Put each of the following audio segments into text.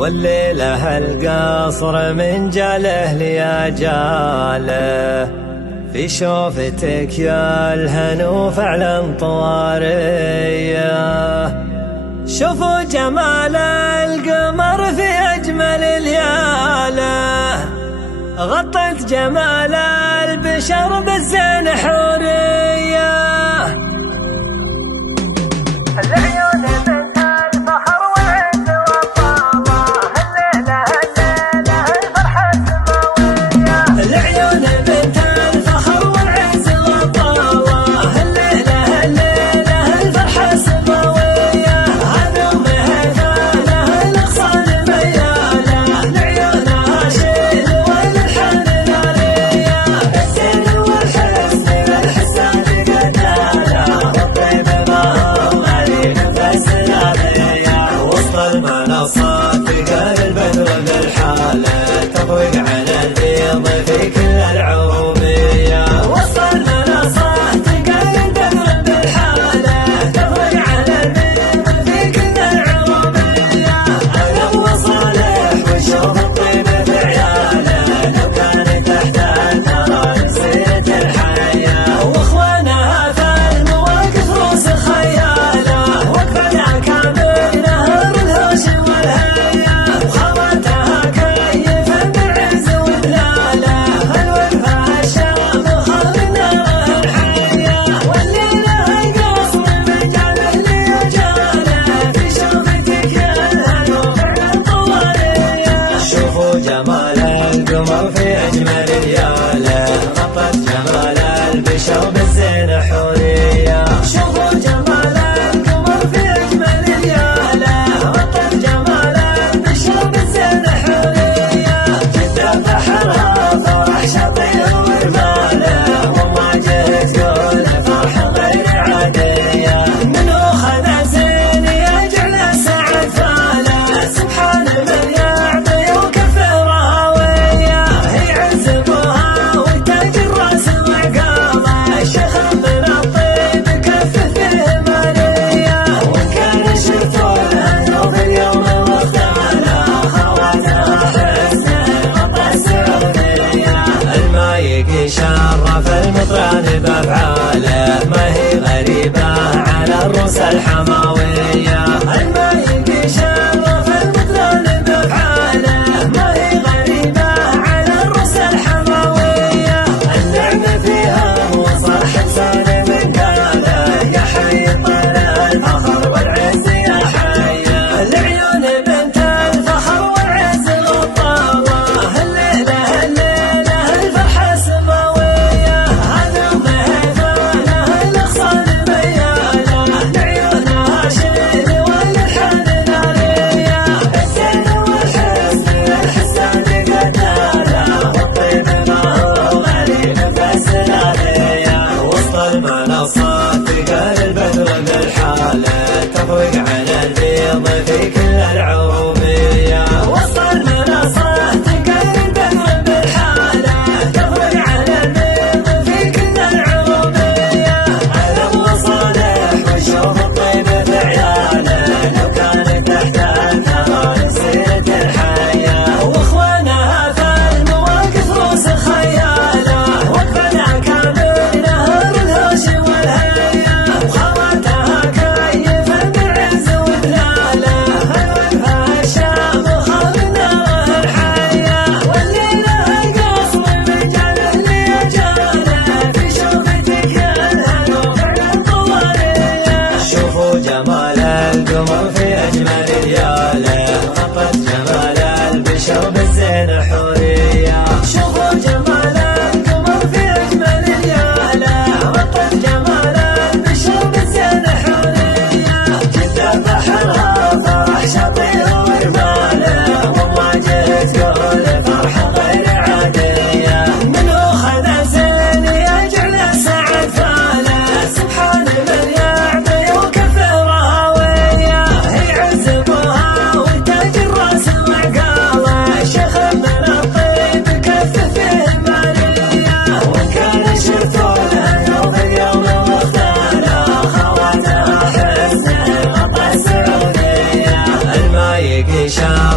والليلة القصر من جاله ليجاله، في شوفتك يا الهنو فعلا طواريه. شوفوا جمال القمر في أجمل لياله، غطت جمال البشر بالزين حوريه. العيون بنت الفخر والعز والطامة، الليلة الليلة الفرحة السماوية. العيون بنت الفخر والعز والطامة، الليلة الليلة الفرحة السماوية. عذومها ثاله الأغصان ميالة، لعيونها شيل والحن نارية. الزين والحسن والحسان قتاله، والطيب وسط المنصات تلقى البدر بالحالة، تضوي على البيض في كل العروبية. وسط المنصات تلقى البدر بالحالة، تضوي على البيض في كل العروبية. أدب وصالح وشوف الطيب في عياله، لو كان تحت الثرى نسيت الحياة. واخوانها في المواقف روس خياله، وقفتها كامله بالهوش والهيا. وخواتها كيف بالعز ودلاله، الوقفه الشامخه بالنار الحيه. والليله القصر من جاله ليجاله، في شوفتك يا الهنو فعلا طواريه. شوفوا جمال القمر في اجمل لياله، غطت جمال البشر بالزين حوريه. شوفوا جمال القمر في اجمل لياله، غطت جمال البشر بالزين حوريه. جدة بحرها فرح شطير ورماله، ومواجهة كل فرح غير عاديه. منو خذ زين يجعل السعد فاله، سبحان من يعطي وكفه راويه. هي عز ابوها وتاج الراس وعقامه، الشيخ من الطيب كفه فيه ماليه. وان كان شفتوا الهنو في اليوم واختاله، خواتها حسنه غطى السعوديه. المايق شرف المطران بافعاله، ما هي غريبه على الروس الحماويه. المايق شرف المطران بافعاله، ما هي غريبه على الروس الحماويه. النعم فيها وصح لسان من قاله، يا حي طال الفخر والعز يا حي. العيون بنت الفخر والعز والطامة، الليلة الليلة الفرحة السماوية. عذومها ثاله الأغصان ميالة، لعيونها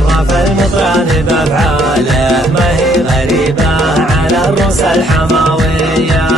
شرف المطران بأفعاله ما هي غريبة على الروس الحماوية.